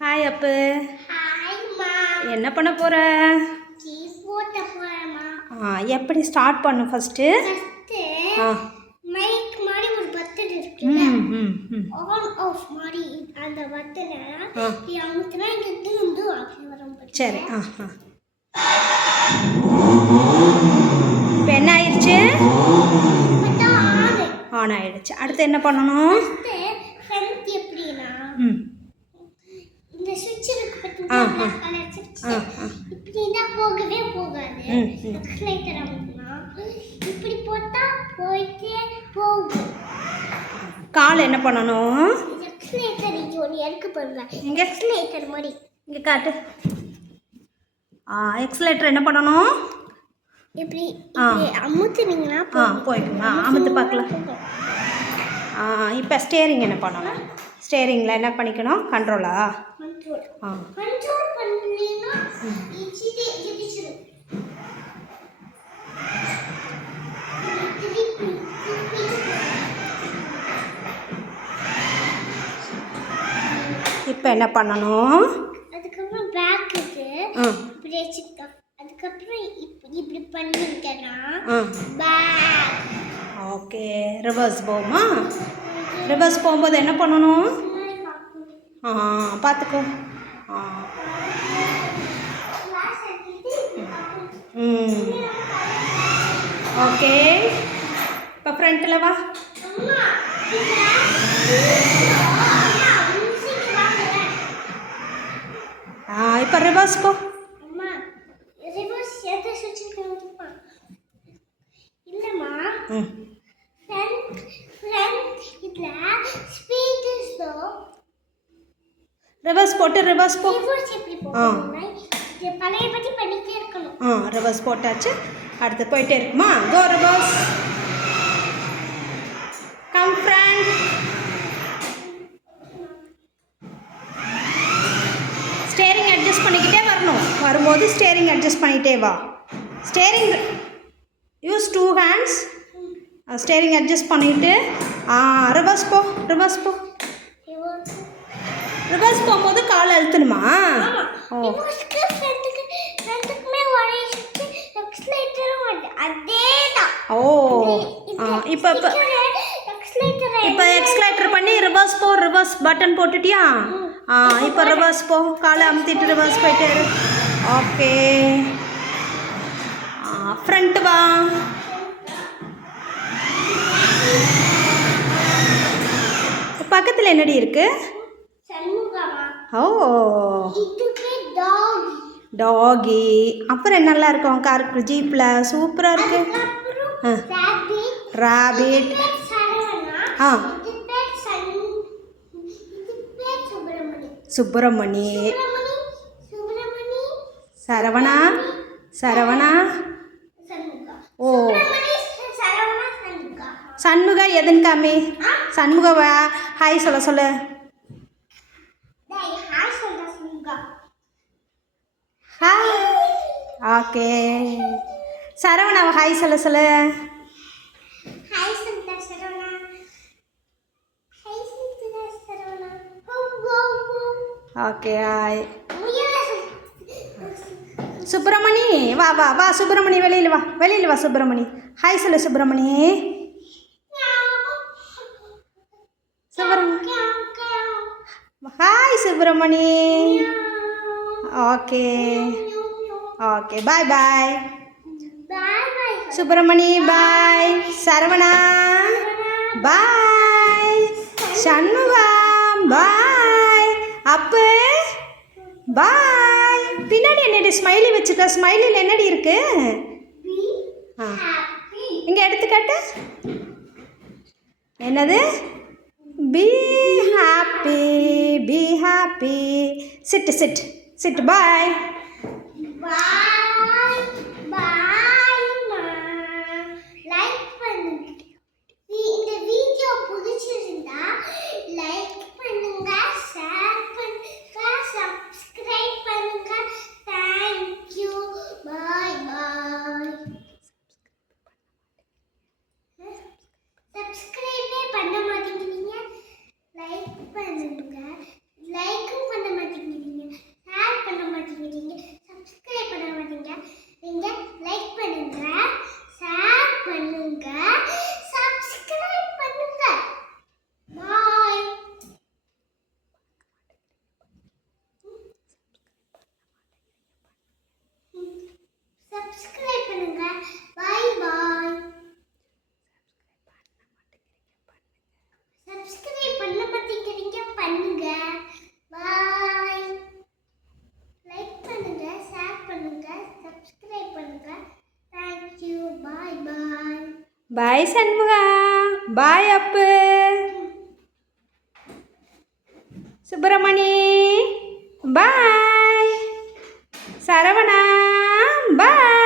Hi அப்பு. ஹாய்மா. என்ன பண்ண போற? சீஸ் போட போறேம்மா. எப்படி ஸ்டார்ட் பண்ணு ஃபர்ஸ்ட்? மைக் மாதிரி ஒரு பட்டன் இருக்குல்ல, ஆன் ஆஃப் மாதிரி அந்த பட்டனை இப்படி அமுத்துனா இங்க தூண்டு ஆஃப் வரும். சரி. இப்போ என்ன ஆயிடுச்சு? ஆன் ஆயிடுச்சு. அடுத்து என்ன பண்ணணும்? ஃப்ரண்ட் எப்படின்னா இந்த சுவிட்ச் இருக்கு பார்த்தீங்களா, black color switch. இப்படினா போகவே போகாது. எக்ஸலேட்டர் அமுத்துனா இப்படி போட்டா போயிட்டே போகும். கால் என்ன பண்ணணும்? எக்ஸலேட்டர் இங்க ஒன்னு இருக்கு பாருங்க. இங்க எக்ஸலேட்டர் மாதிரி இங்க காட்டு. எக்ஸலேட்டர் என்ன பண்ணணும்? இப்படி அமுத்துனீங்கன்னா போய்க்கும். அமுத்து பார்க்கலாம். இப்போ ஸ்டேரிங் என்ன பண்ணணும்? ஸ்டேரிங்கில் என்ன பண்ணிக்கணும்? கண்ட்ரோலா? கண்ட்ரோல் பண்ணீங்கன்னா இடிச்சிரும். இப்போ என்ன பண்ணணும்? அதுக்கப்புறம் பேக் இருக்கு, இப்படி வச்சுக்கோ. அதுக்கப்புறம் இப்படி பண்ணிட்டேன்னா பேக். ஓகே. ரிவர்ஸ் போகுமா? ரிவர்ஸ் போகும்போது என்ன பண்ணணும்? பார்த்துக்கோ. ஓகே. இப்போ ஃப்ரண்ட்டில் வா. இப்போ ரிவர்ஸ் போ. இல்லம்மா, இதுல ஸ்பீட் ஸ்லோ. ரிவர்ஸ் போட்டு ரிவர்ஸ் போ. ரிவர்ஸ் எப்படி போகணும்னா இது பழைய பத்தி பண்ணிட்டே இருக்கணும். ரிவர்ஸ் போட்டாச்சு. அடுத்து போயிட்டே இருக்குமா? Go reverse. Come front. Steering adjust பண்ணிக்கிட்டே வரணும். வரும்போது ஸ்டேரிங் அட்ஜஸ்ட் பண்ணிகிட்டே வா. Steering use 2 hands. Steering adjust பண்ணிவிட்டு ரிவர்ஸ் போ. ரிவர்ஸ் போ. ரிவர்ஸ் போகும்போது கால் அழுத்தணுமா? இப்போ எக்ஸலேட்டர் பண்ணி ரிவர்ஸ் போ. ரிவர்ஸ் பட்டன் போட்டுட்டியா? இப்போ ரிவர்ஸ் போ. காலை அமுத்திட்டு ரிவர்ஸ் போயிட்டே இரு. ஓகே. ஃப்ரண்ட் வா. பக்கத்தில் என்னடி இருக்கு? டாகி. அப்புறம் என்னெல்லாம் இருக்கும் காருக்கு? ஜீப்பில் சூப்பராக இருக்கு. ராபிட். சுப்பிரமணி. சரவணா. சரவணா. சண்முகா எதுன்னு காமி. சண்முகவா ஹாய் சொல்ல சொல்லு. ஹாய். ஓகே. சரவணாவை ஹாய் சொல்ல சொல்லு. ஓகே. ஹாய். சுப்பிரமணி வா வா வா. சுப்பிரமணி வெளியில் வா. வெளியில் வா சுப்பிரமணி. ஹாய் சொல்லு Subramani. Hi Subramani. Okay. Okay. Bye bye Subramani. Bye Saravana. Bye Shanmuga. Bye Appu. Bye. பின்னாடி என்னடி ஸ்மைலி வச்சுருக்க? ஸ்மைலியில் என்னடி இருக்கு? இங்கே எடுத்துக்காட்டு. என்னது? Be happy. Be happy. Sit sit sit. Bye. இந்த வீடியோ பிடிச்சிருந்தா லைக் பண்ணுங்க, ஷேர் பண்ணுங்க, சப்ஸ்கிரைப் பண்ணுங்க. தேங்க்யூ. பாய் பாய். சப்ஸ்கிரைபே பண்ண மாட்டேங்கிறீங்க, லைக் பண்ணுங்க. லைக்கும் பண்ண மாட்டேங்கிறீங்க. பாய் சண்முகா. பாய் அப்பு. சுப்பிரமணி பாய். சரவணா பாய்.